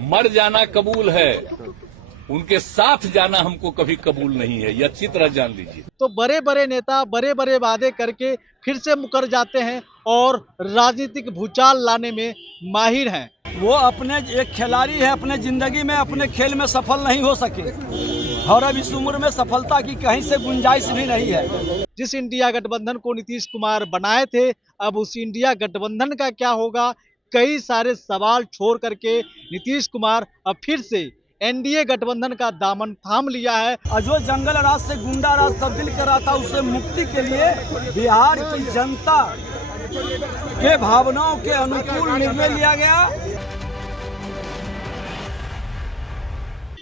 मर जाना कबूल है, उनके साथ जाना हमको कभी कबूल नहीं है, ये अच्छी तरह जान लीजिए। तो बड़े बड़े नेता बड़े बड़े वादे करके फिर से मुकर जाते हैं और राजनीतिक भूचाल लाने में माहिर हैं। वो अपने एक खिलाड़ी है, अपने जिंदगी में अपने खेल में सफल नहीं हो सके और अब इस उम्र में सफलता की कहीं से गुंजाइश भी नहीं है। जिस इंडिया गठबंधन को नीतीश कुमार बनाए थे, अब उस इंडिया गठबंधन का क्या होगा, कई सारे सवाल छोड़ करके नीतीश कुमार अब फिर से एनडीए गठबंधन का दामन थाम लिया है। और जो जंगल राज से गुंडा राज तब्दील कर रहा था, उससे मुक्ति के लिए बिहार की जनता के भावनाओं के अनुकूल निर्णय लिया गया।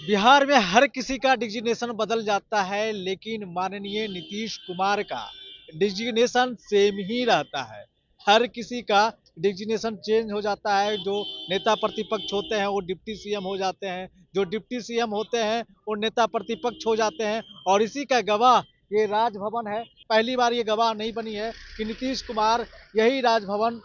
बिहार में हर किसी का डिजिग्नेशन बदल जाता है, लेकिन माननीय नीतीश कुमार का डिजिग्नेशन सेम ही रहता है। हर किसी का डिजिग्नेशन चेंज हो जाता है। जो नेता प्रतिपक्ष होते हैं वो डिप्टी सीएम हो जाते हैं, जो डिप्टी सीएम होते हैं वो नेता प्रतिपक्ष हो जाते हैं। और इसी का गवाह ये राजभवन है। पहली बार ये गवाह नहीं बनी है कि नीतीश कुमार यही राजभवन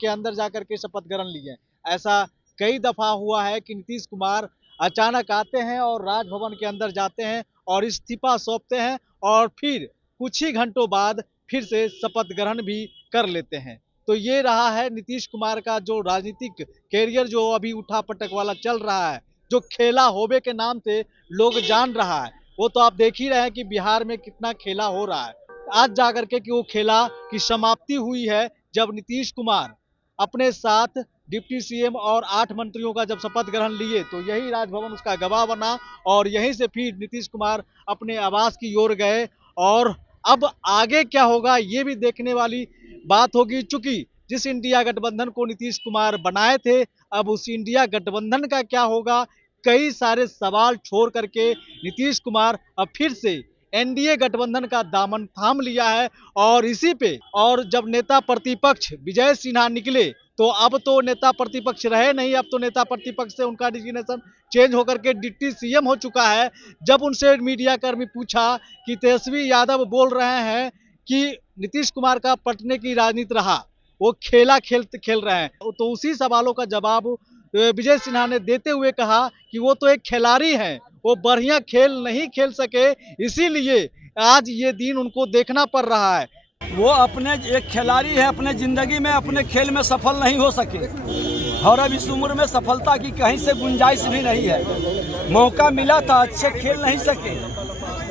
के अंदर जाकर के शपथ ग्रहण लिए। ऐसा कई दफा हुआ है कि नीतीश कुमार अचानक आते हैं और राजभवन के अंदर जाते हैं और इस्तीफा सौंपते हैं और फिर कुछ ही घंटों बाद फिर से शपथ ग्रहण भी कर लेते हैं। तो ये रहा है नीतीश कुमार का जो राजनीतिक कैरियर जो अभी उठापटक वाला चल रहा है, जो खेला होबे के नाम से लोग जान रहा है, वो तो आप देख ही रहे हैं कि बिहार में कितना खेला हो रहा है। आज जाकर के कि वो खेला की समाप्ति हुई है जब नीतीश कुमार अपने साथ डिप्टी सीएम और 8 मंत्रियों का जब शपथ ग्रहण लिए, तो यही राजभवन उसका गवाह बना और यहीं से फिर नीतीश कुमार अपने आवास की ओर गए। और अब आगे क्या होगा ये भी देखने वाली बात होगी, चूंकि जिस इंडिया गठबंधन को नीतीश कुमार बनाए थे, अब उस इंडिया गठबंधन का क्या होगा, कई सारे सवाल छोड़ करके नीतीश कुमार अब फिर से एनडीए गठबंधन का दामन थाम लिया है। और इसी पे और जब नेता प्रतिपक्ष विजय सिन्हा निकले, तो अब तो नेता प्रतिपक्ष रहे नहीं, अब तो नेता प्रतिपक्ष से उनका डिजिग्नेशन चेंज होकर के डिप्टी सीएम हो चुका है। जब उनसे मीडिया कर्मी पूछा कि तेजस्वी यादव बोल रहे हैं कि नीतीश कुमार का पटने की राजनीति रहा, वो खेल रहे हैं, तो उसी सवालों का जवाब विजय सिन्हा ने देते हुए कहा कि वो तो एक खिलाड़ी हैं, वो बढ़िया खेल नहीं खेल सके, इसीलिए आज ये दिन उनको देखना पड़ रहा है। वो अपने एक खिलाड़ी है, अपने जिंदगी में अपने खेल में सफल नहीं हो सके और अब इस उम्र में सफलता की कहीं से गुंजाइश भी नहीं है। मौका मिला था, अच्छे खेल नहीं सके।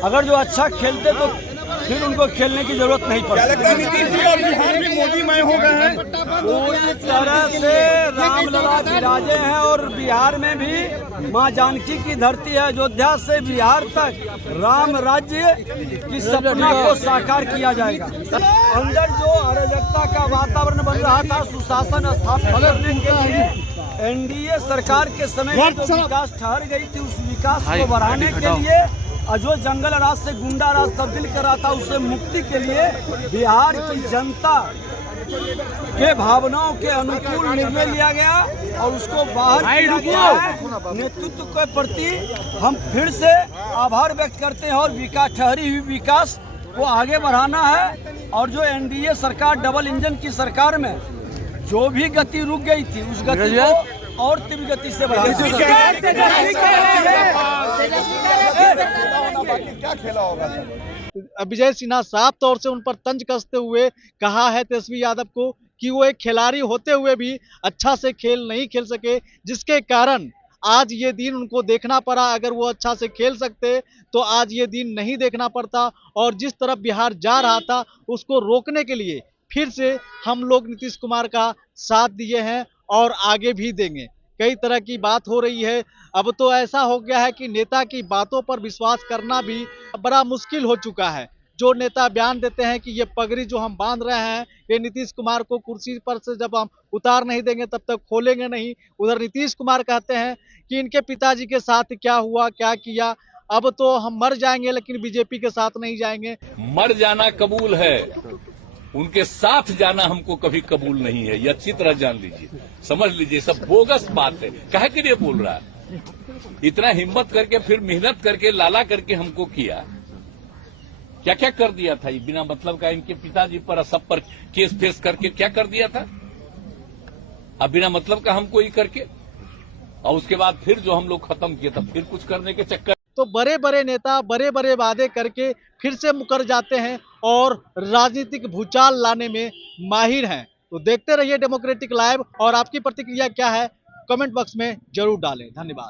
अगर जो अच्छा खेलते तो फिर उनको खेलने की जरूरत नहीं पड़ती। नीतीश जी और बिहार में मोदी मय हो गए हैं, पूरी तरह से रामलला विराजे हैं और बिहार में भी मां जानकी की धरती है। अयोध्या से बिहार तक राम राज्य की सपना को साकार किया जाएगा। अंदर जो अराजकता का वातावरण बन रहा था, सुशासन स्थापित करने के लिए एनडीए सरकार के समय जो विकास ठहर गई थी, उस विकास को बढ़ाने के लिए और जो जंगल राज से गुंडा राज तब्दील कर रहा था, उससे मुक्ति के लिए बिहार की जनता के भावनाओं के अनुकूल निर्णय लिया गया और उसको बाहर किया गया है। नेतृत्व के प्रति हम फिर से आभार व्यक्त करते हैं और विकास ठहरी हुई विकास को आगे बढ़ाना है। और जो एनडीए सरकार डबल इंजन की सरकार में जो भी गति रुक गई थी, उस गति को और तीव्र गति से बढ़ाना। क्या खेला होगा? विजय सिन्हा साफ तौर से उन पर तंज कसते हुए कहा है तेजस्वी यादव को कि वो एक खिलाड़ी होते हुए भी अच्छा से खेल नहीं खेल सके, जिसके कारण आज ये दिन उनको देखना पड़ा। अगर वो अच्छा से खेल सकते तो आज ये दिन नहीं देखना पड़ता। और जिस तरफ बिहार जा रहा था उसको रोकने के लिए फिर से हम लोग नीतीश कुमार का साथ दिए हैं और आगे भी देंगे। कई तरह की बात हो रही है। अब तो ऐसा हो गया है कि नेता की बातों पर विश्वास करना भी बड़ा मुश्किल हो चुका है। जो नेता बयान देते हैं कि ये पगड़ी जो हम बांध रहे हैं, ये नीतीश कुमार को कुर्सी पर से जब हम उतार नहीं देंगे तब तक खोलेंगे नहीं, उधर नीतीश कुमार कहते हैं कि इनके पिताजी के साथ क्या हुआ, क्या किया, अब तो हम मर जाएंगे लेकिन बीजेपी के साथ नहीं जाएंगे। मर जाना कबूल है, उनके साथ जाना हमको कभी कबूल नहीं है, ये अच्छी तरह जान लीजिए, समझ लीजिए। सब बोगस बात है। काहे के लिए बोल रहा है? इतना हिम्मत करके फिर मेहनत करके लाला करके हमको किया, क्या क्या कर दिया था? बिना मतलब का इनके पिताजी पर सब पर केस फेस करके क्या कर दिया था? अब बिना मतलब का हमको ये करके और उसके बाद फिर जो हम लोग खत्म किए तब फिर कुछ करने के चक्कर। तो बड़े बड़े नेता बड़े बड़े वादे करके फिर से मुकर जाते हैं और राजनीतिक भूचाल लाने में माहिर हैं। तो देखते रहिए डेमोक्रेटिक लाइव और आपकी प्रतिक्रिया क्या है कमेंट बॉक्स में जरूर डालें। धन्यवाद।